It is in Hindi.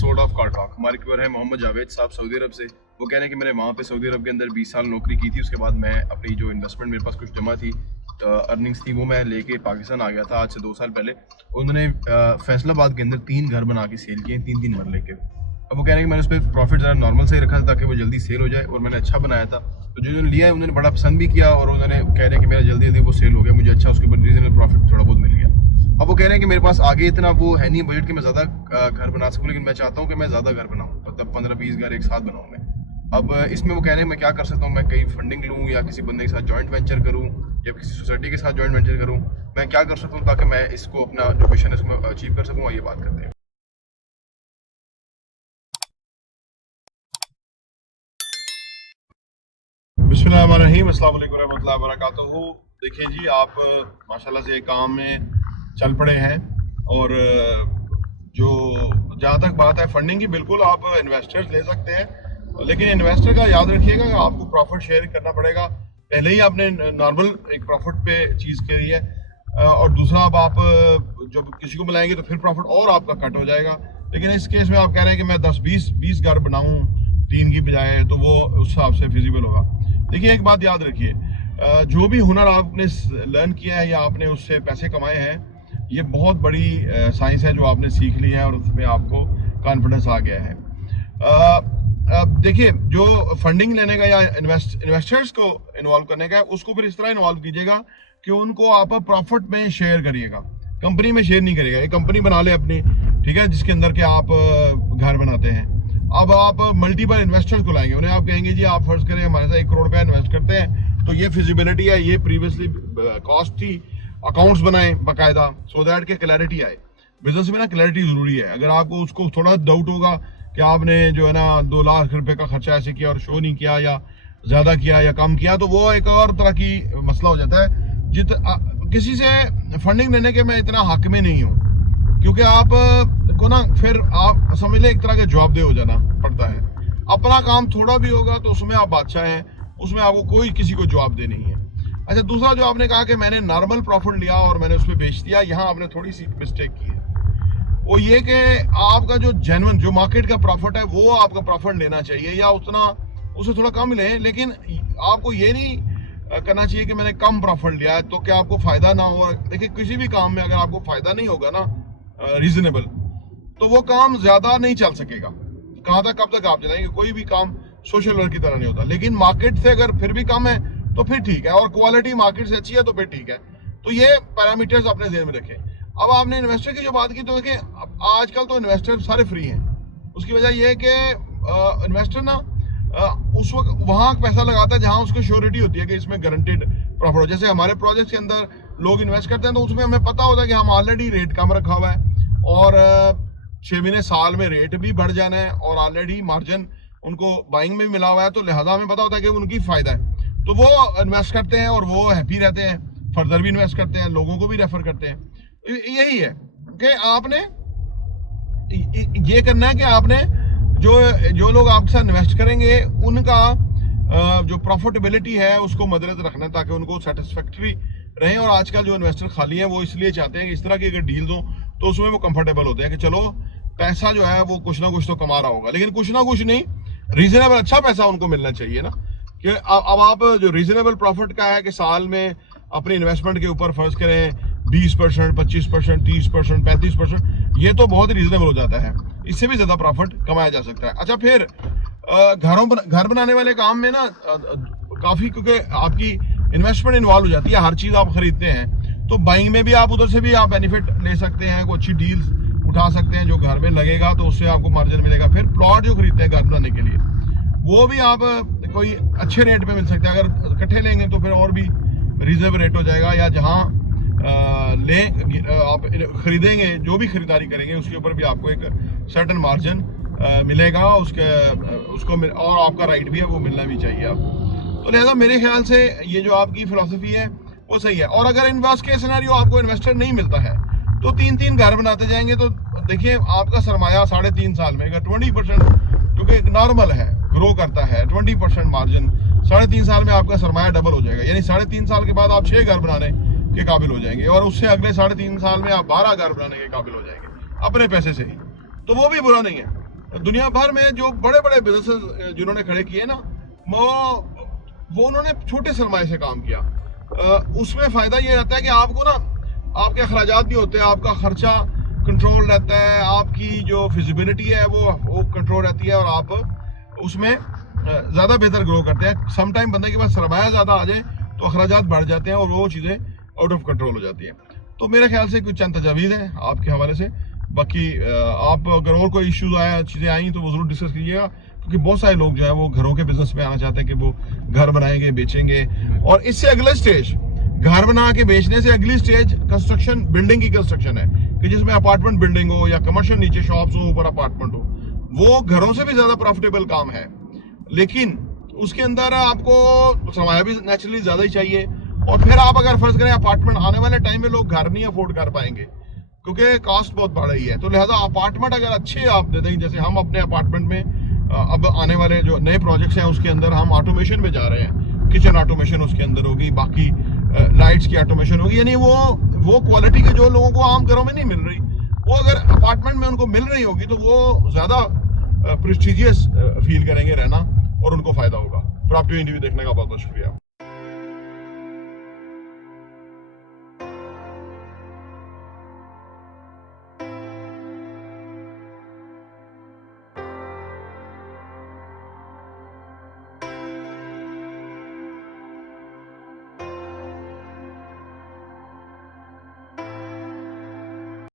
Episode of car talk. हमारे ऊपर है मोहम्मद जावेद साहब सऊदी अरब से। वो कह रहे हैं कि मैंने वहाँ पे सऊदी अरब के अंदर 20 साल नौकरी की थी। उसके बाद मैं अपनी जो इन्वेस्टमेंट मेरे पास कुछ जमा थी, अर्निंग्स थी, वो मैं लेके पाकिस्तान आ गया था आज से 2 साल पहले। उन्होंने फैसलाबाद के अंदर 3 घर बना के सेल किए, 3-3 मरले के। अब वो कह रहे हैं कि मैंने उस पर प्रॉफिट ज़रा नॉर्मल से ही रखा था ताकि वो जल्दी सेल हो जाए, और मैंने अच्छा बनाया था। तो जो उन्होंने लिया है उन्होंने बड़ा पसंद भी किया, और उन्होंने कह रहे हैं कि मेरा जल्दी जल्दी वो सेल हो गया, मुझे अच्छा उसके ऊपर रीजनेबल प्रॉफिट थोड़ा बहुत मिल गया। अब वो कह रहे हैं कि मेरे पास आगे इतना वो है नहीं बजट कि मैं ज़्यादा घर बना सकूँ, लेकिन मैं चाहता हूँ कि मैं ज़्यादा घर बनाऊँ, मतलब 15-20 घर एक साथ बनाऊँ मैं। अब इसमें वो कह रहे हैं मैं क्या कर सकता हूँ, मैं कहीं फंडिंग लूँ या किसी बंदे के साथ जॉइंट वेंचर करूँ या किसी सोसाइटी के साथ जॉइंट वेंचर करूँ, मैं क्या कर सकता हूँ ताकि मैं इसको अपना जो मिशन है इसको अचीव कर सकूँ। ये बात करते हैं। बिस्मिल्लाहिर्रहमानिर्रहीम, अस्सलाम वालेकुम रहमतुल्लाहि व बरकातहू। देखिए जी, आप माशाल्लाह से काम में चल पड़े हैं, और जो जहाँ तक बात है फंडिंग की, बिल्कुल आप इन्वेस्टर्स ले सकते हैं, लेकिन इन्वेस्टर का याद रखिएगा कि आपको प्रॉफिट शेयर करना पड़ेगा। पहले ही आपने नॉर्मल एक प्रॉफिट पे चीज़ करी है, और दूसरा अब आप जब किसी को बुलाएंगे तो फिर प्रॉफिट और आपका कट हो जाएगा। लेकिन इस केस में आप कह रहे हैं कि मैं 10-20 घर बनाऊँ 3 की बजाय, तो वो उस हिसाब से फिजिबल होगा। देखिए, एक बात याद रखिए, जो भी हुनर आपने लर्न किया है या आपने उससे पैसे कमाए हैं, ये बहुत बड़ी साइंस है जो आपने सीख ली है, और उसमें आपको कॉन्फिडेंस आ गया है। देखिए, जो फंडिंग लेने का या इन्वेस्टर्स को इन्वॉल्व करने का है, उसको फिर इस तरह इन्वॉल्व कीजिएगा कि उनको आप प्रॉफिट में शेयर करिएगा, कंपनी में शेयर नहीं करिएगा। एक कंपनी बना ले अपनी, ठीक है, जिसके अंदर के आप घर बनाते हैं। अब आप मल्टीपल इन्वेस्टर्स को लाएंगे, उन्हें आप कहेंगे जी आप फर्ज करें हमारे साथ 1 करोड़ रुपया इन्वेस्ट करते हैं, तो ये फिजिबिलिटी है, ये प्रीवियसली कॉस्ट थी, अकाउंट्स बनाएं बाकायदा, सो दैट के क्लैरिटी आए। बिजनेस में ना क्लैरिटी जरूरी है। अगर आपको उसको थोड़ा डाउट होगा कि आपने जो है ना 2 लाख रुपए का खर्चा ऐसे किया और शो नहीं किया, या ज्यादा किया या कम किया, तो वो एक और तरह की मसला हो जाता है। किसी से फंडिंग लेने के मैं इतना हक में नहीं हूँ, क्योंकि आप को ना फिर आप समझ लें एक तरह के जवाबदेह हो जाना पड़ता है। अपना काम थोड़ा भी होगा तो उसमें आप बादशाह हैं, उसमें आपको कोई किसी को जवाबदेह नहीं है। अच्छा, दूसरा जो आपने कहा कि मैंने नॉर्मल प्रॉफिट लिया और मैंने उसमें बेच दिया, यहाँ आपने थोड़ी सी मिस्टेक की है। वो ये कि आपका जो जेन्युइन जो मार्केट का प्रॉफिट है वो आपका प्रॉफिट लेना चाहिए, या उतना उससे थोड़ा कम लें, लेकिन आपको ये नहीं करना चाहिए कि मैंने कम प्रॉफिट लिया है तो क्या आपको फायदा ना हो। देखिए, किसी भी काम में अगर आपको फायदा नहीं होगा ना रीजनेबल, तो वो काम ज्यादा नहीं चल सकेगा। कहाँ तक कब तक आप चलाएंगे? कोई भी काम सोशल वर्क की तरह नहीं होता। लेकिन मार्केट से अगर फिर भी कम है तो फिर ठीक है, और क्वालिटी मार्केट से अच्छी है तो फिर ठीक है। तो ये पैरामीटर्स अपने ध्यान में रखें। अब आपने इन्वेस्टर की जो बात की, तो देखें आजकल तो इन्वेस्टर सारे फ्री हैं। उसकी वजह यह है कि इन्वेस्टर ना उस वक्त वहाँ पैसा लगाता है जहाँ उसको श्योरिटी होती है कि इसमें गारंटेड प्रॉफिट हो। जैसे हमारे प्रोजेक्ट के अंदर लोग इन्वेस्ट करते हैं, तो उसमें हमें पता होता है कि हम ऑलरेडी रेट कम रखा हुआ है, और 6 महीने साल में रेट भी बढ़ जाना है, और ऑलरेडी मार्जिन उनको बाइंग में मिला हुआ है, तो लिहाजा हमें पता होता है कि उनकी फायदा है। तो वो इन्वेस्ट करते हैं और वो हैप्पी रहते हैं, फर्दर भी इन्वेस्ट करते हैं, लोगों को भी रेफर करते हैं। यही है कि आपने ये करना है कि आपने जो लोग आपके साथ इन्वेस्ट करेंगे उनका जो प्रॉफिटेबिलिटी है उसको मद्देनजर रखना है, ताकि उनको सेटिस्फैक्टरी रहे। और आजकल जो इन्वेस्टर खाली हैं वो इसलिए चाहते हैं कि इस तरह की अगर डील्स हो तो उसमें वो कंफर्टेबल होते हैं कि चलो पैसा जो है वो कुछ ना कुछ तो कमा रहा होगा, लेकिन कुछ ना कुछ नहीं, रीजनेबल अच्छा पैसा उनको मिलना चाहिए ना। कि अब आप जो रीजनेबल प्रॉफिट का है कि साल में अपनी इन्वेस्टमेंट के ऊपर फर्ज करें 20%, 25%, 30%, 35%, ये तो बहुत रीजनेबल हो जाता है। इससे भी ज्यादा प्रॉफिट कमाया जा सकता है। अच्छा, फिर घर बनाने वाले काम में ना काफी, क्योंकि आपकी इन्वेस्टमेंट इन्वॉल्व हो जाती है, हर चीज आप खरीदते हैं, तो बाइंग में भी आप उधर से भी आप बेनिफिट ले सकते हैं, कोई अच्छी डील्स उठा सकते हैं, जो घर में लगेगा तो उससे आपको मार्जिन मिलेगा। फिर प्लॉट जो खरीदते हैं घर बनाने के लिए, वो भी आप कोई अच्छे रेट पे मिल सकते हैं। अगर इकट्ठे लेंगे तो फिर और भी रिजर्व रेट हो जाएगा, या जहाँ आप खरीदेंगे, जो भी खरीदारी करेंगे उसके ऊपर भी आपको एक सर्टेन मार्जिन मिलेगा उसको और आपका राइट भी है, वो मिलना भी चाहिए आपको। तो लिहाजा मेरे ख्याल से ये जो आपकी फिलॉसफी है वो सही है। और अगर इन्वेस्ट के सिनेरियो आपको इन्वेस्टर नहीं मिलता है तो 3-3 घर बनाते जाएंगे, तो देखिए आपका सरमाया 3.5 साल में 20%, जो कि नॉर्मल है, ग्रो करता है 20% मार्जिन, 3.5 साल में आपका सरमाया डबल हो जाएगा। यानी 3.5 साल के बाद आप 6 घर बनाने के काबिल हो जाएंगे, और उससे अगले 3.5 साल में आप 12 घर बनाने के काबिल हो जाएंगे अपने पैसे से ही। तो वो भी बुरा नहीं है। दुनिया भर में जो बड़े बड़े बिजनेस जिन्होंने खड़े किए ना, वो उन्होंने छोटे सरमाए से काम किया। उसमें फायदा ये रहता है कि आपको ना आपके अखराजात नहीं होते, आपका खर्चा कंट्रोल रहता है, आपकी जो फिजिबिलिटी है वो कंट्रोल रहती है और आप उसमें ज़्यादा बेहतर ग्रो करते हैं। सम टाइम बंदे के पास सरमाया ज़्यादा आ जाए तो अखराजात बढ़ जाते हैं और वो चीज़ें आउट ऑफ कंट्रोल हो जाती हैं। तो मेरे ख्याल से कुछ चंद तजावीज़ हैं आपके हवाले से। बाकी आप अगर और कोई इश्यूज आया, चीज़ें आई तो वो ज़रूर डिस्कस कीजिएगा, क्योंकि बहुत सारे लोग जो है वो घरों के बिजनेस में आना चाहते हैं कि वो घर बनाएंगे, बेचेंगे। और इससे अगला स्टेज, घर बना के बेचने से अगली स्टेज कंस्ट्रक्शन, बिल्डिंग की कंस्ट्रक्शन है, कि जिसमें अपार्टमेंट बिल्डिंग हो या कमर्शियल, नीचे शॉप्स हो, ऊपर अपार्टमेंट हो। वो घरों से भी ज़्यादा प्रॉफिटेबल काम है, लेकिन उसके अंदर आपको सरमाया भी नेचुरली ज़्यादा ही चाहिए। और फिर आप अगर फर्ज करें अपार्टमेंट, आने वाले टाइम में लोग घर नहीं अफोर्ड कर पाएंगे क्योंकि कॉस्ट बहुत बढ़ रही है। तो लिहाजा अपार्टमेंट अगर अच्छे आप दे दें, जैसे हम अपने अपार्टमेंट में अब आने वाले जो नए प्रोजेक्ट्स हैं उसके अंदर हम ऑटोमेशन में जा रहे हैं, किचन ऑटोमेशन उसके अंदर होगी, बाकी लाइट्स की ऑटोमेशन होगी। यानी वो क्वालिटी के जो लोगों को आम घरों में नहीं मिल रही, वो अगर अपार्टमेंट में उनको मिल रही होगी तो वो ज़्यादा प्रेस्टिजियस फील करेंगे रहना और उनको फ़ायदा होगा। प्रॉपर्टी इंटरव्यू देखने का बहुत बहुत शुक्रिया।